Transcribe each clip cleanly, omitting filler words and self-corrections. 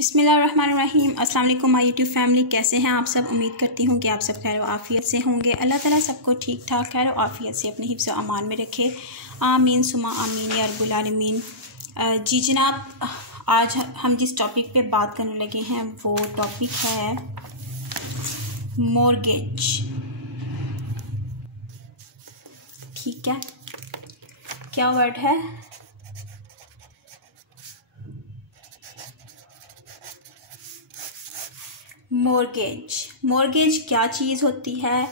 बिस्मिल्लाहिर्रहमानिर्रहीम। अस्सलाम वालेकुम माय यूट्यूब फैमिली, कैसे हैं आप सब। उम्मीद करती हूँ कि आप सब खैर आफ़ियत से होंगे। अल्लाह ताला सबको ठीक ठाक खैर आफ़ियत से अपने हिफ्ज़ अमान में रखे, आमीन सुमा आमीन या रब्बुल आलमीन। जी जनाब, आज हम जिस टॉपिक पे बात करने लगे हैं वो टॉपिक है मॉर्गेज। ठीक है, क्या वर्ड है? मॉर्गेज क्या चीज़ होती है?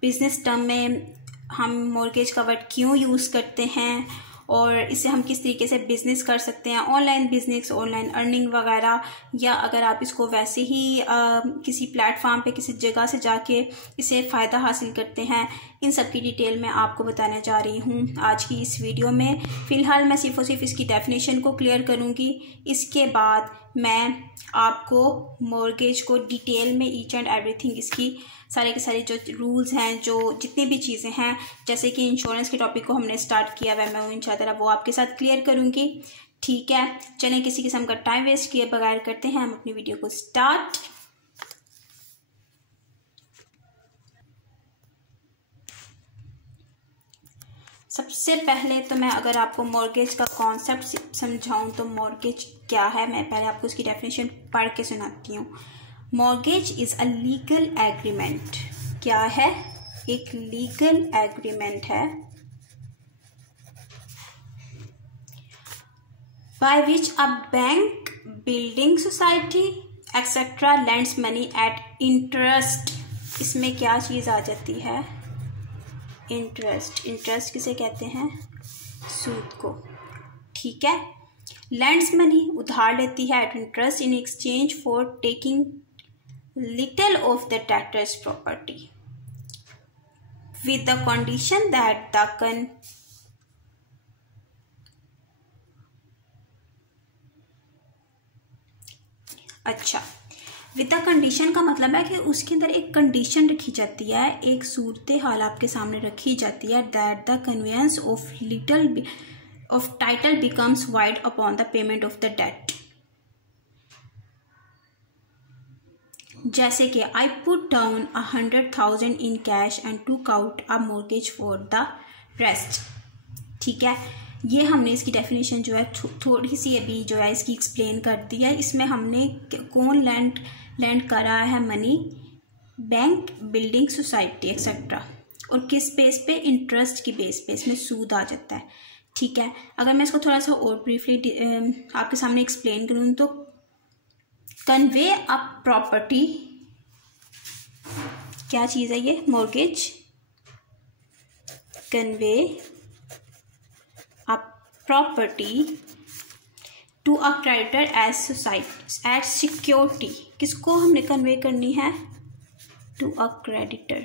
बिज़नेस टर्म में हम मॉर्गेज का वर्ड क्यों यूज़ करते हैं और इससे हम किस तरीके से बिज़नेस कर सकते हैं, ऑनलाइन बिज़नेस, ऑनलाइन अर्निंग वगैरह, या अगर आप इसको वैसे ही किसी प्लेटफॉर्म पे किसी जगह से जाके इसे फ़ायदा हासिल करते हैं, इन सब की डिटेल मैं आपको बताने जा रही हूँ आज की इस वीडियो में। फ़िलहाल मैं सिर्फ़ और सिर्फ इसकी डेफिनेशन को क्लियर करूँगी। इसके बाद मैं आपको मॉर्गेज को डिटेल में ईच एंड एवरीथिंग, इसकी सारे के सारे जो रूल्स हैं, जो जितनी भी चीज़ें हैं, जैसे कि इंश्योरेंस के टॉपिक को हमने स्टार्ट किया हुआ है, मैं इंशाअल्लाह वो आपके साथ क्लियर करूँगी। ठीक है, चलें किसी किस्म का टाइम वेस्ट किए बगैर करते हैं हम अपनी वीडियो को स्टार्ट। सबसे पहले तो मैं अगर आपको मॉर्गेज का कॉन्सेप्ट समझाऊं तो मॉर्गेज क्या है, मैं पहले आपको उसकी डेफिनेशन पढ़ के सुनाती हूँ। Mortgage is a legal agreement. क्या है? एक लीगल एग्रीमेंट है by which a bank, building society etcetera lands money at interest. इसमें क्या चीज़ आ जाती है? इंटरेस्ट। इंटरेस्ट किसे कहते हैं? सूद को। ठीक है, लैंड्स मनी उधार लेती है at interest in exchange for taking little of the debtor's property with the condition that the with the condition का मतलब है कि उसके अंदर एक कंडीशन रखी जाती है, एक सूरत हाल आपके सामने रखी जाती है, that the conveyance of title becomes wide upon the payment of the debt. जैसे कि I put down 100,000 in cash and took out a mortgage for the rest. ठीक है, ये हमने इसकी डेफिनेशन जो है थोड़ी सी अभी जो है इसकी एक्सप्लेन कर दी है। इसमें हमने कौन लैंड कर रहा है money, bank, building society etcetera, और किस बेस पे? इंटरेस्ट की बेस पे इसमें सूद आ जाता है। ठीक है, अगर मैं इसको थोड़ा सा और ब्रीफली आपके सामने एक्सप्लेन करूँ तो कन्वे अ प्रॉपर्टी, क्या चीज़ है ये? Mortgage. Convey a property to a creditor as society as security. किसको हमने कन्वे करनी है? To a creditor.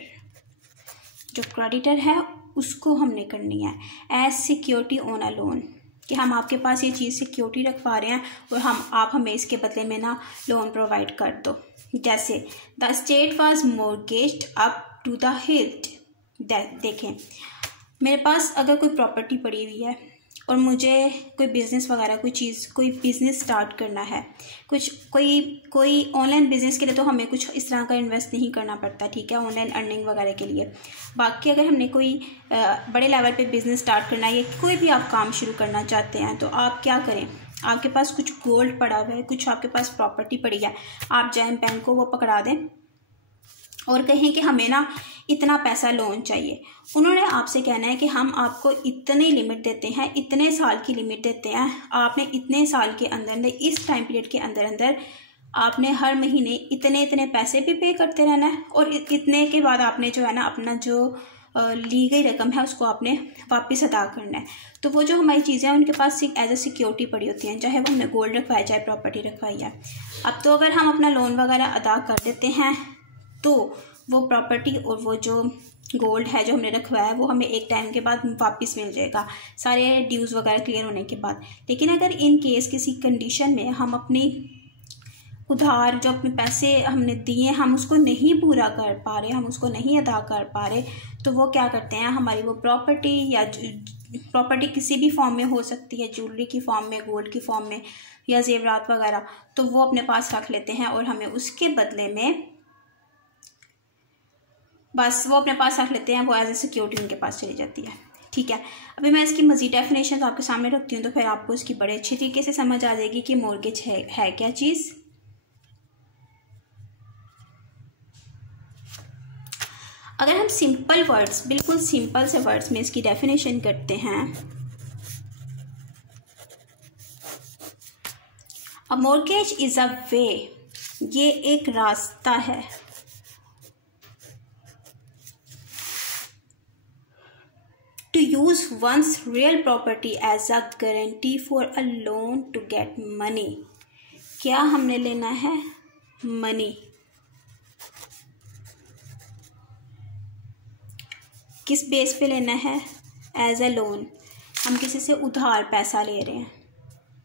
जो क्रेडिटर है उसको हमने करनी है as security on a loan, कि हम आपके पास ये चीज़ सिक्योरिटी रखवा रहे हैं और आप हमें इसके बदले में ना लोन प्रोवाइड कर दो। जैसे the state was mortgaged up to the hilt. देखें, मेरे पास अगर कोई प्रॉपर्टी पड़ी हुई है और मुझे कोई बिज़नेस वगैरह कोई बिज़नेस स्टार्ट करना है, कोई ऑनलाइन बिज़नेस के लिए तो हमें कुछ इस तरह का इन्वेस्ट नहीं करना पड़ता। ठीक है, ऑनलाइन अर्निंग वगैरह के लिए। बाकी अगर हमने कोई बड़े लेवल पे बिज़नेस स्टार्ट करना है या कोई भी आप काम शुरू करना चाहते हैं तो आप क्या करें? आपके पास कुछ गोल्ड पड़ा हुआ है, कुछ आपके पास प्रॉपर्टी पड़ी है, आप जाएँ बैंक को वो पकड़ा दें और कहें कि हमें ना इतना पैसा लोन चाहिए। उन्होंने आपसे कहना है कि हम आपको इतनी लिमिट देते हैं, इतने साल की लिमिट देते हैं, आपने इतने साल के अंदर, इस टाइम पीरियड के अंदर आपने हर महीने इतने पैसे भी पे करते रहना है और इतने के बाद आपने जो है ना अपना जो ली गई रकम है उसको आपने वापस अदा करना है। तो वो जो हमारी चीज़ें हैं उनके पास एज ए सिक्योरिटी पड़ी होती हैं, चाहे वो हमने गोल्ड रखवाया चाहे प्रॉपर्टी रखवाई है। अब तो अगर हम अपना लोन वगैरह अदा कर देते हैं तो वो प्रॉपर्टी और वो जो गोल्ड है जो हमने रखवाया है वो हमें एक टाइम के बाद वापस मिल जाएगा, सारे ड्यूज़ वगैरह क्लियर होने के बाद। लेकिन अगर इन केस किसी कंडीशन में हम अपनी उधार जो अपने पैसे हमने दिए हम उसको नहीं पूरा कर पा रहे, हम उसको नहीं अदा कर पा रहे, तो वो क्या करते हैं, हमारी वो प्रॉपर्टी या प्रॉपर्टी किसी भी फॉर्म में हो सकती है, ज्वेलरी की फॉर्म में, गोल्ड की फॉर्म में, या जेवरात वगैरह, तो वो अपने पास रख लेते हैं और हमें उसके बदले में बस वो अपने पास रख लेते हैं, वो एज ए सिक्योरिटी उनके पास चली जाती है। ठीक है, अभी मैं इसकी मज़ीद डेफिनेशन आपके सामने रखती हूँ, तो फिर आपको इसकी बड़े अच्छे तरीके से समझ आ जाएगी कि मॉर्गेज है क्या चीज़। अगर हम सिंपल वर्ड्स, बिल्कुल सिंपल से वर्ड्स में इसकी डेफिनेशन करते हैं, अ मॉर्गेज इज़ अ वे, ये एक रास्ता है, to use one's real property as a guarantee for a loan to get money। क्या हमने लेना है? मनी। किस बेस पे लेना है? एज अ लोन, हम किसी से उधार पैसा ले रहे हैं।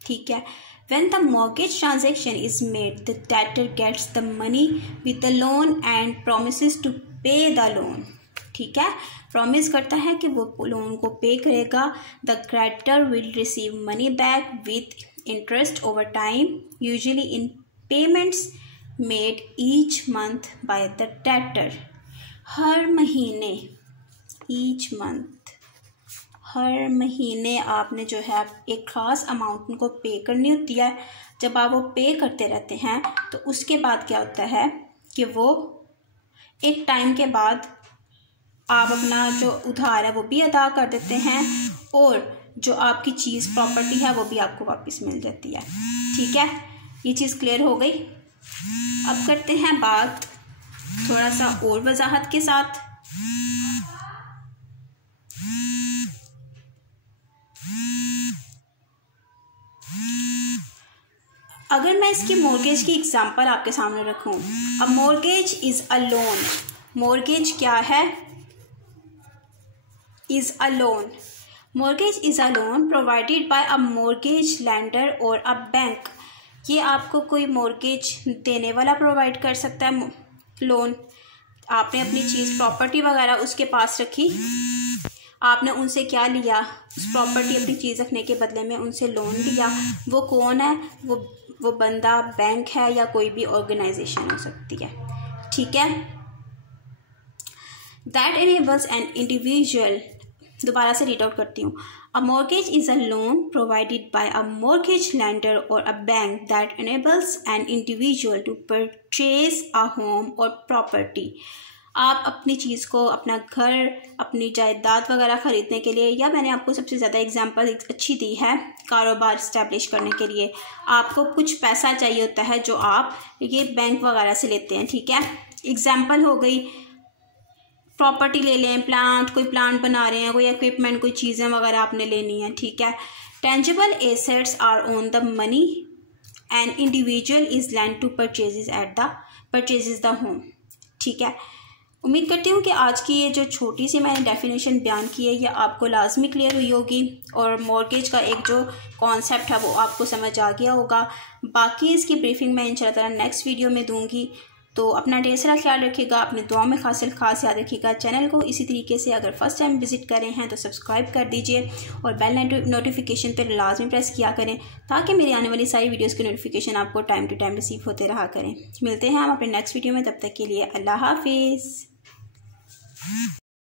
ठीक है, when the mortgage transaction is made, the debtor gets the money with the loan and promises to pay the loan। ठीक है, प्रॉमिस करता है कि वो लोन को पे करेगा। The creditor will receive money back with interest over time, usually in payments made each month by the debtor. हर महीने, ईच मंथ, हर महीने आपने जो है एक ख़ास अमाउंट उनको पे करनी होती है। जब आप वो पे करते रहते हैं तो उसके बाद क्या होता है कि वो एक टाइम के बाद आप अपना जो उधार है वो भी अदा कर देते हैं और जो आपकी चीज़ प्रॉपर्टी है वो भी आपको वापस मिल जाती है। ठीक है, ये चीज़ क्लियर हो गई। अब करते हैं बात थोड़ा सा और वजाहत के साथ। अगर मैं इसकी मॉर्गेज की एग्जांपल आपके सामने रखूं, अ mortgage is a loan. Mortgage क्या है? is a loan। Mortgage is a loan provided by a mortgage lender or a bank। ये आपको कोई mortgage देने वाला प्रोवाइड कर सकता है लोन। आपने अपनी चीज़ प्रॉपर्टी वगैरह उसके पास रखी, आपने उनसे क्या लिया? उस प्रॉपर्टी अपनी चीज़ रखने के बदले में उनसे लोन लिया। वो कौन है? वो बंदा बैंक है या कोई भी ऑर्गेनाइजेशन हो सकती है। ठीक है, दैट enables an individual, दोबारा से रीड आउट करती हूँ। A mortgage is a loan provided by a mortgage lender और a bank that enables an individual to purchase a home और प्रॉपर्टी। आप अपनी चीज़ को, अपना घर, अपनी जायदाद वगैरह ख़रीदने के लिए, या मैंने आपको सबसे ज़्यादा एग्जांपल अच्छी दी है कारोबार इस्टेब्लिश करने के लिए, आपको कुछ पैसा चाहिए होता है जो आप ये बैंक वगैरह से लेते हैं। ठीक है, एग्जांपल हो गई प्रॉपर्टी ले लें, प्लांट, कोई प्लांट बना रहे हैं, कोई इक्विपमेंट, कोई चीज़ें वगैरह आपने लेनी है। ठीक है, tangible assets are on the money and individual is land to purchases the home. ठीक है, उम्मीद करती हूँ कि आज की ये जो छोटी सी मैंने डेफिनेशन बयान की है ये आपको लाजमी क्लियर हुई होगी और मॉर्गेज का एक जो कॉन्सेप्ट है वो आपको समझ आ गया होगा। बाकी इसकी ब्रीफिंग मैं इंशाल्लाह नेक्स्ट वीडियो में दूंगी। तो अपना ढेर सारा ख्याल रखिएगा, अपनी दुआ में खास याद रखिएगा। चैनल को इसी तरीके से अगर फर्स्ट टाइम विजिट कर रहे हैं तो सब्सक्राइब कर दीजिए और बेल नोटिफिकेशन पर लाजमी प्रेस किया करें ताकि मेरी आने वाली सारी वीडियोस के नोटिफिकेशन आपको टाइम टू टाइम रिसीव होते रहा करें। मिलते हैं हम अपने नेक्स्ट वीडियो में, तब तक के लिए अल्लाह हाफिज़।